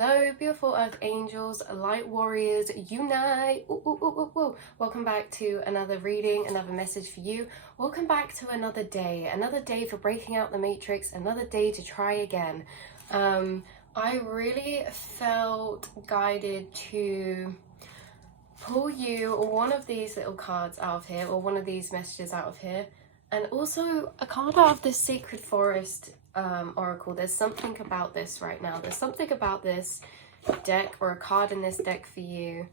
Hello, beautiful earth angels, light warriors, unite. Ooh, ooh, ooh, ooh, ooh. Welcome back to another reading, another message for you. Welcome back to another day for breaking out the matrix, another day to try again. I really felt guided to pull you one of these little cards out of here, or one of these messages out of here, and also a card out of this Sacred Forest oracle. There's something about this right now. There's something about this deck, or a card in this deck for you.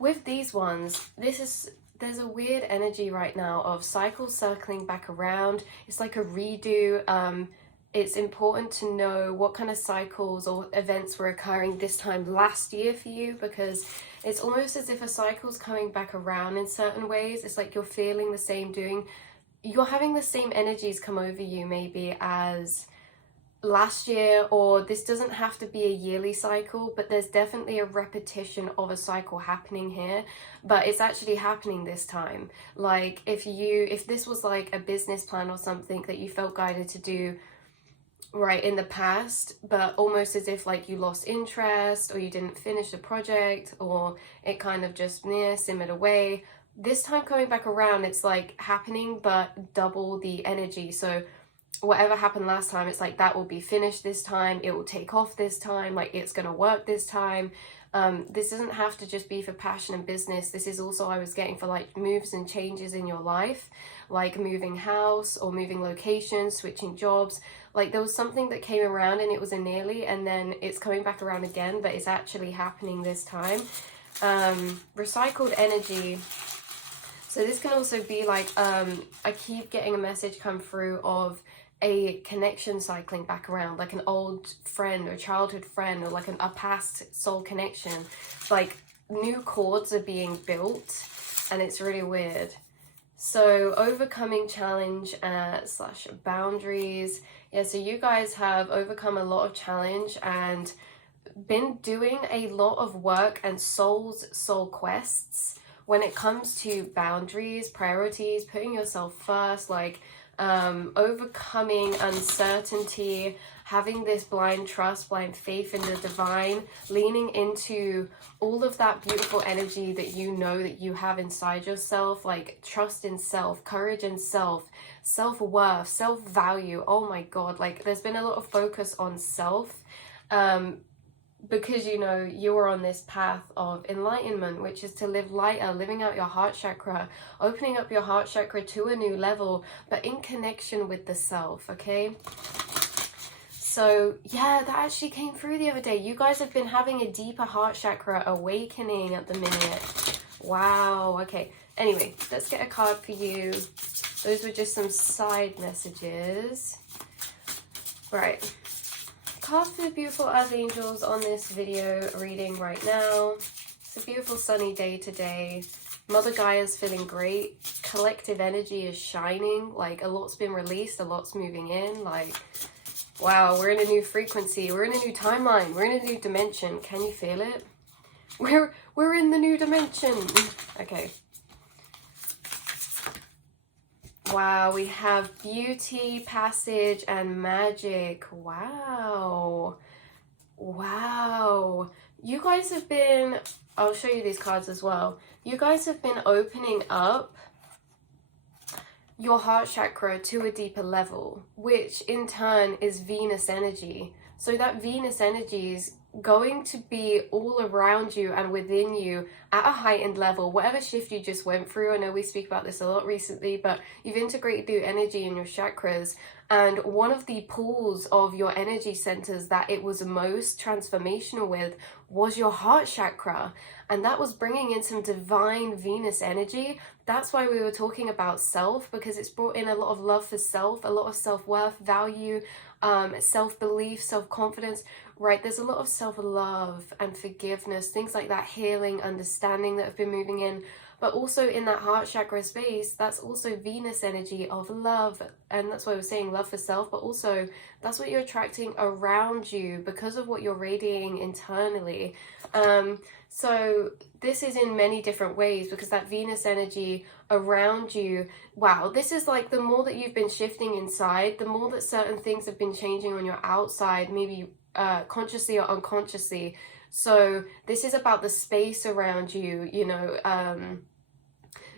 With these ones, there's a weird energy right now of cycles circling back around. It's like a redo. It's important to know what kind of cycles or events were occurring this time last year for you, because it's almost as if a cycle's coming back around in certain ways. It's like you're feeling the same, you're having the same energies come over you maybe as last year, or this doesn't have to be a yearly cycle, but there's definitely a repetition of a cycle happening here, but it's actually happening this time. Like if this was like a business plan or something that you felt guided to do right in the past, but almost as if like you lost interest, or you didn't finish the project, or it kind of just simmered away, this time coming back around, it's like happening but double the energy. So whatever happened last time, it's like that will be finished this time, it will take off this time, like it's gonna work this time. This doesn't have to just be for passion and business. This is also, I was getting for like moves and changes in your life, like moving house or moving locations, switching jobs. Like there was something that came around and it was a nearly, and then it's coming back around again, but it's actually happening this time. Recycled energy. So this can also be like, I keep getting a message come through of a connection cycling back around, like an old friend or childhood friend, or like a past soul connection. Like new chords are being built, and it's really weird. So overcoming challenge slash boundaries. Yeah, so you guys have overcome a lot of challenge and been doing a lot of work and soul quests when it comes to boundaries, priorities, putting yourself first, like overcoming uncertainty, having this blind trust, blind faith in the divine, leaning into all of that beautiful energy that you know that you have inside yourself, like trust in self, courage in self, self-worth, self-value. Oh my god, like there's been a lot of focus on self, because you know you are on this path of enlightenment, which is to live lighter, living out your heart chakra, opening up your heart chakra to a new level, but in connection with the self. Okay, so yeah, that actually came through the other day. You guys have been having a deeper heart chakra awakening at the minute. Wow. Okay, anyway, let's get a card for you. Those were just some side messages. Right, card for the beautiful earth angels on this video reading right now. It's a beautiful sunny day today. Mother Gaia's feeling great. Collective energy is shining. Like a lot's been released, a lot's moving in. Like, wow, we're in a new frequency. We're in a new timeline. We're in a new dimension. Can you feel it? We're in the new dimension. Okay. Wow, we have beauty, passage, and magic. Wow. Wow. You guys have been, I'll show you these cards as well. You guys have been opening up your heart chakra to a deeper level, which in turn is Venus energy. So that Venus energy is going to be all around you and within you at a heightened level. Whatever shift you just went through, I know we speak about this a lot recently, but you've integrated the energy in your chakras, and one of the pools of your energy centers that it was most transformational with was your heart chakra, and that was bringing in some divine Venus energy. That's why we were talking about self, because it's brought in a lot of love for self, a lot of self-worth, value, self-belief, self-confidence, right? There's a lot of self-love and forgiveness, things like that, healing, understanding that have been moving in. But also in that heart chakra space, that's also Venus energy of love. And that's why we're saying love for self, but also that's what you're attracting around you because of what you're radiating internally. So this is in many different ways, because that Venus energy around you, wow, this is like the more that you've been shifting inside, the more that certain things have been changing on your outside, maybe consciously or unconsciously. So this is about the space around you, you know,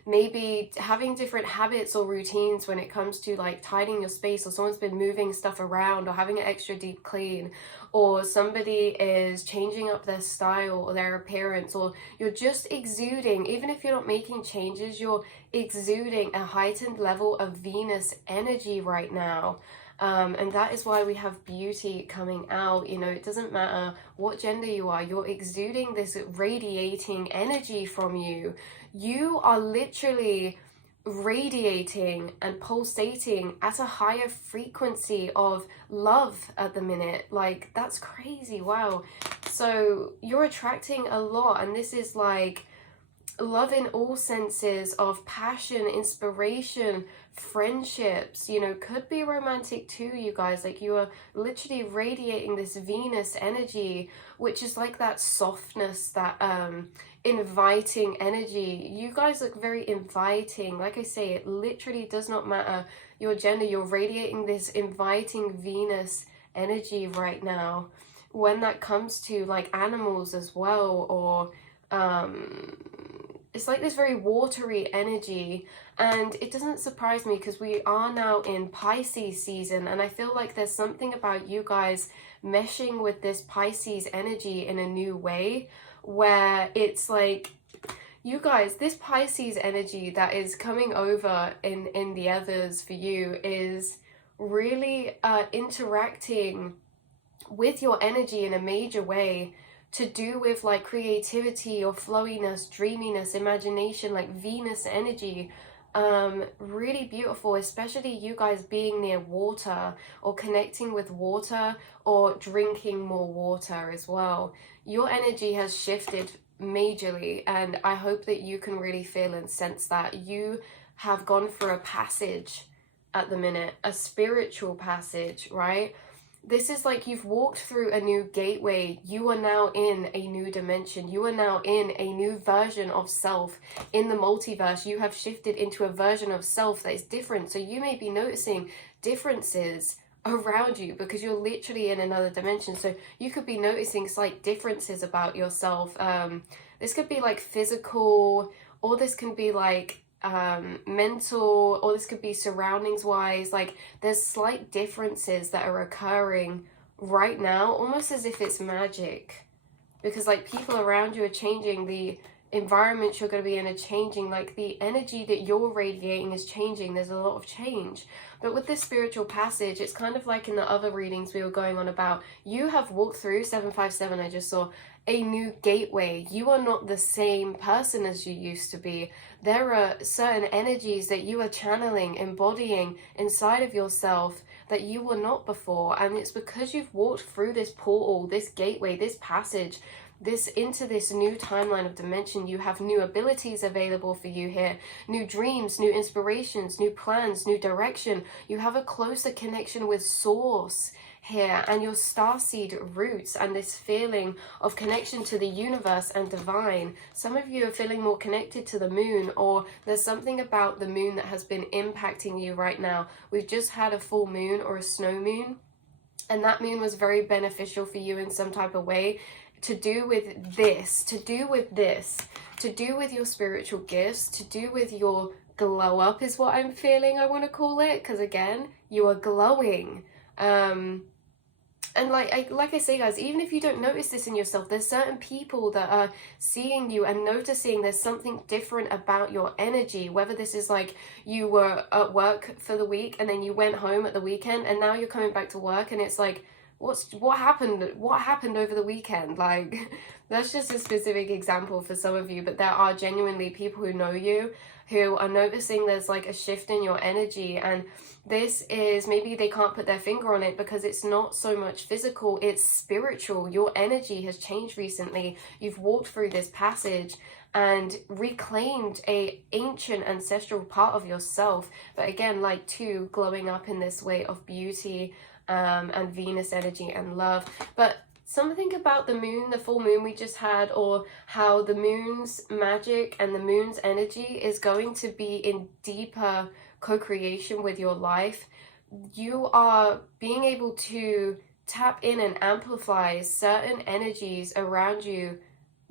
maybe having different habits or routines when it comes to like tidying your space, or someone's been moving stuff around, or having an extra deep clean, or somebody is changing up their style or their appearance, or you're just exuding, even if you're not making changes, you're exuding a heightened level of Venus energy right now. And that is why we have beauty coming out. You know, it doesn't matter what gender you are, you're exuding this radiating energy from you. You are literally radiating and pulsating at a higher frequency of love at the minute. Like, that's crazy. Wow. So you're attracting a lot, and this is like love in all senses of passion, inspiration, friendships, you know, could be romantic too, you guys. Like, you are literally radiating this Venus energy, which is like that softness, that inviting energy. You guys look very inviting. Like I say, it literally does not matter your gender, you're radiating this inviting Venus energy right now. When that comes to like animals as well, or it's like this very watery energy. And it doesn't surprise me because we are now in Pisces season, and I feel like there's something about you guys meshing with this Pisces energy in a new way, where it's like, you guys, this Pisces energy that is coming over in the others for you is really interacting with your energy in a major way, to do with like creativity or flowiness, dreaminess, imagination, like Venus energy. Really beautiful, especially you guys being near water, or connecting with water, or drinking more water as well. Your energy has shifted majorly, and I hope that you can really feel and sense that. You have gone through a passage at the minute, a spiritual passage, right? This is like you've walked through a new gateway. You are now in a new dimension. You are now in a new version of self in the multiverse. You have shifted into a version of self that is different. So you may be noticing differences around you because you're literally in another dimension. So you could be noticing slight differences about yourself. This could be like physical, or this can be like mental, or this could be surroundings wise. Like, there's slight differences that are occurring right now, almost as if it's magic, because like people around you are changing, the environment you're going to be in are changing, like the energy that you're radiating is changing. There's a lot of change. But with this spiritual passage, it's kind of like in the other readings we were going on about, you have walked through 757, I just saw, a new gateway. You are not the same person as you used to be. There are certain energies that you are channeling, embodying inside of yourself that you were not before. And it's because you've walked through this portal, this gateway, this passage, this into this new timeline of dimension. You have new abilities available for you here, new dreams, new inspirations, new plans, new direction. You have a closer connection with source here, and your starseed roots, and this feeling of connection to the universe and divine. Some of you are feeling more connected to the moon, or there's something about the moon that has been impacting you right now. We've just had a full moon or a snow moon, and that moon was very beneficial for you in some type of way, to do with this, to do with your spiritual gifts, to do with your glow up is what I'm feeling I want to call it, because again, you are glowing. And like I say, guys, even if you don't notice this in yourself, there's certain people that are seeing you and noticing there's something different about your energy. Whether this is like you were at work for the week and then you went home at the weekend and now you're coming back to work, and it's like, what happened over the weekend? Like, that's just a specific example for some of you, but there are genuinely people who know you who are noticing there's like a shift in your energy. And this is, maybe they can't put their finger on it because it's not so much physical, it's spiritual. Your energy has changed recently. You've walked through this passage and reclaimed a ancient ancestral part of yourself, but again, like two, glowing up in this way of beauty, and Venus energy and love. But something about the moon, the full moon we just had, or how the moon's magic and the moon's energy is going to be in deeper co-creation with your life. You are being able to tap in and amplify certain energies around you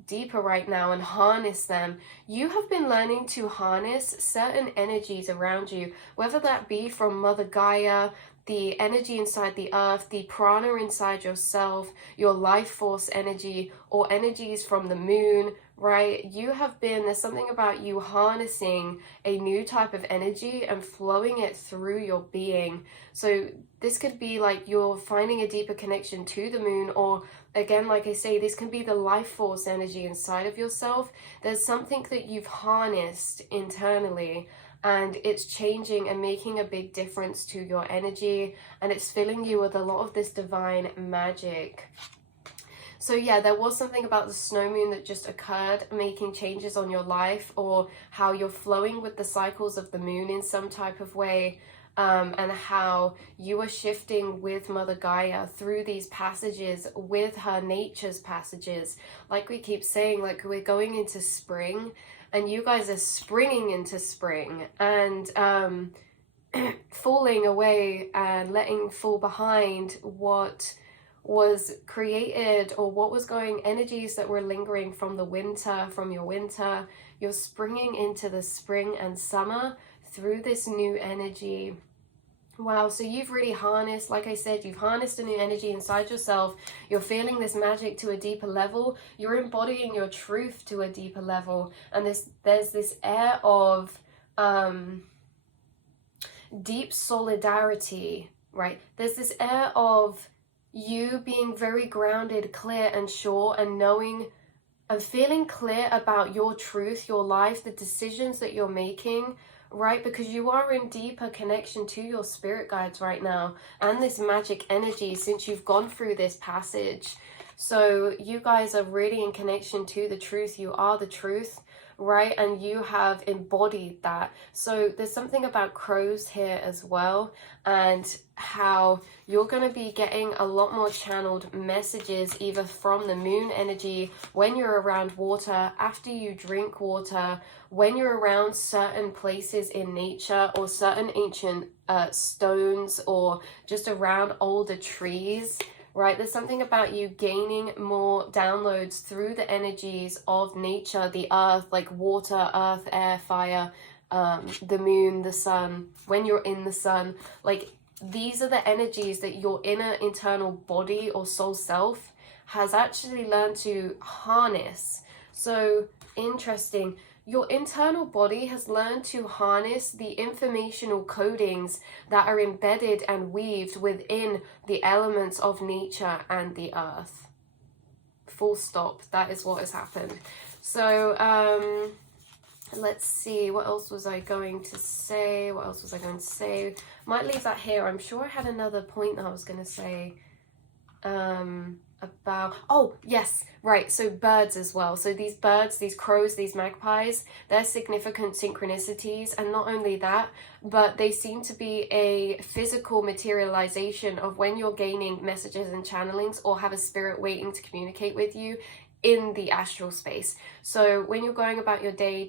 deeper right now and harness them. You have been learning to harness certain energies around you, whether that be from Mother Gaia, the energy inside the earth, the prana inside yourself, your life force energy, or energies from the moon, right? You have been, there's something about you harnessing a new type of energy and flowing it through your being. So this could be like you're finding a deeper connection to the moon, or again, like I say, this can be the life force energy inside of yourself. There's something that you've harnessed internally, and it's changing and making a big difference to your energy, and it's filling you with a lot of this divine magic. So yeah, there was something about the snow moon that just occurred, making changes on your life, or how you're flowing with the cycles of the moon in some type of way. And how you are shifting with Mother Gaia through these passages, with her nature's passages. Like we keep saying, like we're going into spring, and you guys are springing into spring, and falling away and letting fall behind what was created, or what was going, energies that were lingering from the winter, from your winter. You're springing into the spring and summer through this new energy. Wow, so you've really harnessed, like I said, you've harnessed a new energy inside yourself. You're feeling this magic to a deeper level. You're embodying your truth to a deeper level. And there's this air of deep solidarity, right? There's this air of you being very grounded, clear and sure, and knowing and feeling clear about your truth, your life, the decisions that you're making, right? Because you are in deeper connection to your spirit guides right now, and this magic energy, since you've gone through this passage. So you guys are really in connection to the truth. You are the truth, right? And you have embodied that. So there's something about crows here as well, and how you're going to be getting a lot more channeled messages, either from the moon energy when you're around water, after you drink water, when you're around certain places in nature, or certain ancient stones, or just around older trees, right? There's something about you gaining more downloads through the energies of nature, the earth, like water, earth, air, fire, the moon, the sun. When you're in the sun, like these are the energies that your inner internal body or soul self has actually learned to harness. So interesting. Your internal body has learned to harness the informational codings that are embedded and weaved within the elements of nature and the earth. Full stop. That is what has happened. So, let's see. What else was I going to say? Might leave that here. I'm sure I had another point that I was going to say. About, oh yes, right, so birds as well. So these birds, these crows, these magpies, they're significant synchronicities, and not only that, but they seem to be a physical materialization of when you're gaining messages and channelings, or have a spirit waiting to communicate with you in the astral space. So when you're going about your day,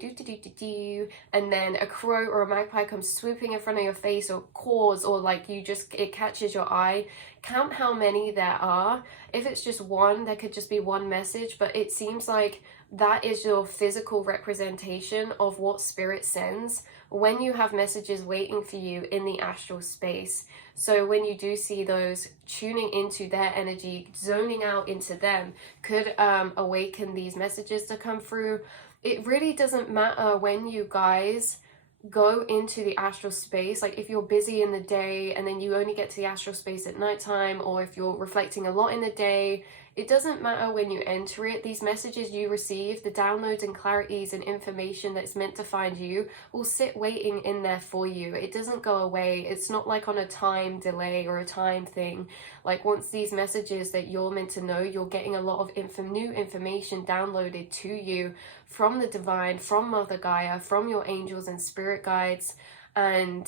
and then a crow or a magpie comes swooping in front of your face, or caws, or like it catches your eye, count how many there are. If it's just one, there could just be one message, but it seems like that is your physical representation of what spirit sends when you have messages waiting for you in the astral space. So when you do see those, tuning into their energy, zoning out into them, could awaken these messages to come through. It really doesn't matter when you guys go into the astral space. Like if you're busy in the day and then you only get to the astral space at nighttime, or if you're reflecting a lot in the day, it doesn't matter when you enter it. These messages you receive, the downloads and clarities and information that's meant to find you, will sit waiting in there for you. It doesn't go away. It's not like on a time delay or a time thing. Like once these messages that you're meant to know, you're getting a lot of new information downloaded to you from the divine, from Mother Gaia, from your angels and spirit guides. And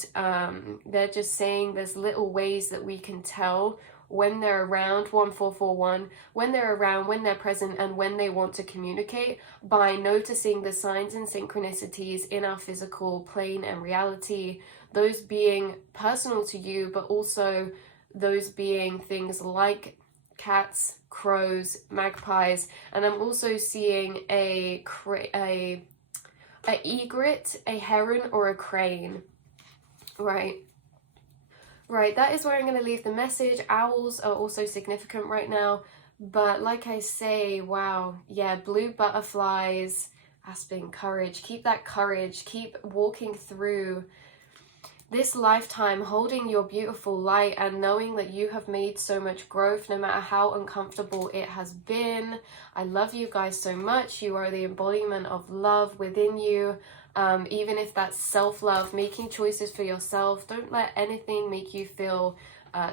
they're just saying there's little ways that we can tell when they're around, 1441, when they're around, when they're present, and when they want to communicate, by noticing the signs and synchronicities in our physical plane and reality, those being personal to you, but also those being things like cats, crows, magpies, and I'm also seeing a egret, a heron, or a crane. Right, that is where I'm going to leave the message. Owls are also significant right now, but like I say, wow, yeah, blue butterflies, aspen, courage. Keep that courage, keep walking through this lifetime holding your beautiful light and knowing that you have made so much growth no matter how uncomfortable it has been. I love you guys so much. You are the embodiment of love within you. Even if that's self-love, making choices for yourself. Don't let anything make you feel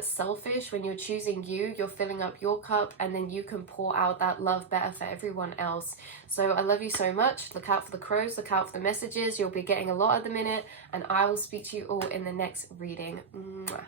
selfish. When you're choosing you, you're filling up your cup, and then you can pour out that love better for everyone else. So I love you so much. Look out for the crows, look out for the messages. You'll be getting a lot at the minute, and I will speak to you all in the next reading. Mwah.